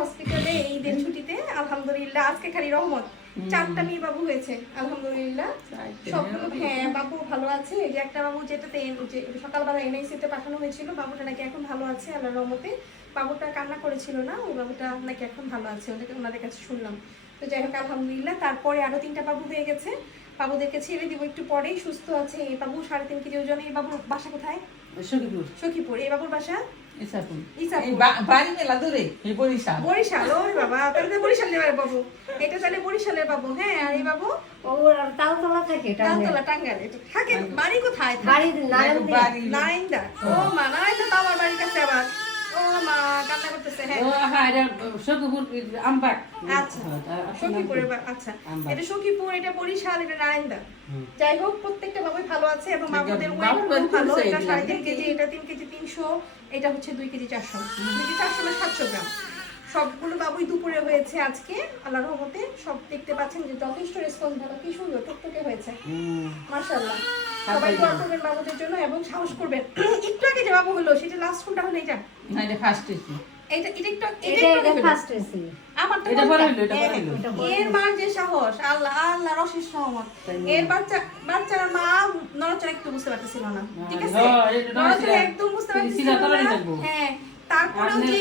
হসপিটালে এই দিন ছুটিতে আলহামদুলিল্লাহ আজকে খালি রহমত 4টা মেয়ে বাবু হয়েছে আলহামদুলিল্লাহ সবগুলো। হ্যাঁ বাবু ভালো আছে। এই যে একটা বাবু যেটাতে সকালবেলা এনআইসি তে পাঠানো হয়েছিল বাবুটা নাকি এখন ভালো আছে আল্লাহর রহমতে। বাবুটা কান্না করেছিল না, ওই বাবুটা নাকি এখন ভালো আছে, ওনাদের কাছে শুনলাম। তো যাই হোক আলহামদুলিল্লাহ। তারপরে আরো 3টা বাবু হয়ে গেছে, বাবুদেরকে ছেড়ে দিব একটু পরেই, সুস্থ আছে। এই বাবু 3.5 কেজি ওজন। এই বাবুর বাসা কোথায়? সখীপুর। এই বাবুর বাসা বরিশাল। ওই বাবা, তাহলে বরিশালের বাবু, এটা তাহলে বরিশালের বাবু। হ্যাঁ, আর এই বাবু তালতলা থাকে, তালতলা টাঙ্গাইল থাকে। বাড়ি কোথায়? নারায়ণদা। ও মা, নারায়ণদা তো আমার বাড়ির কাছে আবার। ও মা কান্না করতেছে। হ্যাঁ আচ্ছা, সখীপুরে। আচ্ছা, এটা সখীপুর, এটা বরিশাল, এটা নারায়ণদা। যাই হোক প্রত্যেকটা বাবুই ভালো আছে এবং বাবুদের ওয়েট ভালো। এটা 3.5 কেজি, এটা 3 কেজি 300, এটা হচ্ছে 2 কেজি 400, 2 কেজি 400 না 700 গ্রাম। সবগুলো বাবুই দুপুরে হয়েছে আজকে আল্লাহর রহমতে। সব দেখতে পাচ্ছেন যে যথেষ্ট রেসপন্স ভালো, কি সুন্দর টুকটুকে হয়েছে মাশাআল্লাহ। সবাই দোয়া করবেন বাবুদের জন্য এবং সাহস করবেন। একটু আগে যে বাবু হলো সেটা লাস্ট কোনটা হলো? এটা না, এটা ফার্স্ট হইছে। এটা ফার্স্ট হয়েছে। আমার তো এটা পরে হলো, এটা পরে হলো। এর মার যে সাহস, আল্লাহর অশেষ রহমত। এর বাচ্চার মা নড়াচড়া একটু বুঝতে পারতেছিল না, ঠিক আছে? নড়াচড়া একদম বুঝতে পারতেছিল না। হ্যাঁ, তারপরেও যে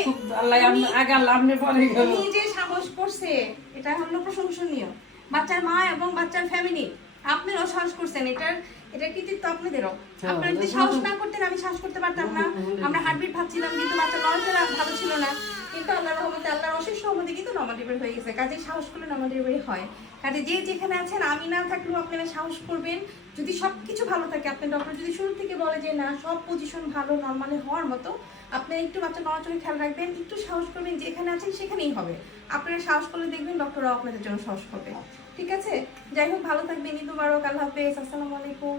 উনি যে সাহস করছে এটা হলো প্রশংসনীয়। বাচ্চার মা এবং বাচ্চার ফ্যামিলি, আপনারাও সাহস করছেন। এটার কৃতিত্ব আপনাদেরও। আপনারা যদি সাহস না করতেন আমি সাহস করতে পারতাম না। আমরা হার্টবিট ভাবছিলাম কিন্তু বাচ্চা নড়াচড়া ভালো ছিল না, কিন্তু আল্লাহর রহমতে, আল্লাহর অশেষ রহমতে কিন্তু নর্মাল ডেলিভারি হয়ে গেছে। কাজে সাহস করলে নর্মাল ডেলিভারি হয়। কাজে যে যেখানে আছেন, আমি না থাকলেও আপনারা সাহস করবেন। যদি সবকিছু ভালো থাকে, আপনার ডক্টর যদি শুরু থেকে বলে যে না সব পজিশন ভালো, নর্মালি হওয়ার মতো, আপনারা একটু বাচ্চা নড়াচড়ে খেয়াল রাখবেন, একটু সাহস করবেন, যেখানে আছেন সেখানেই হবে। আপনারা সাহস করলে দেখবেন ডক্টররাও আপনাদের জন্য সাহস করবে, ঠিক আছে? যাই হোক ভালো থাকবেন। ঈদ মুবারক, আল্লাহ হাফেজ, আসসালামু আলাইকুম।